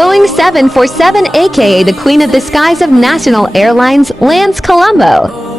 Boeing 747 aka the Queen of the Skies of National Airlines lands Colombo.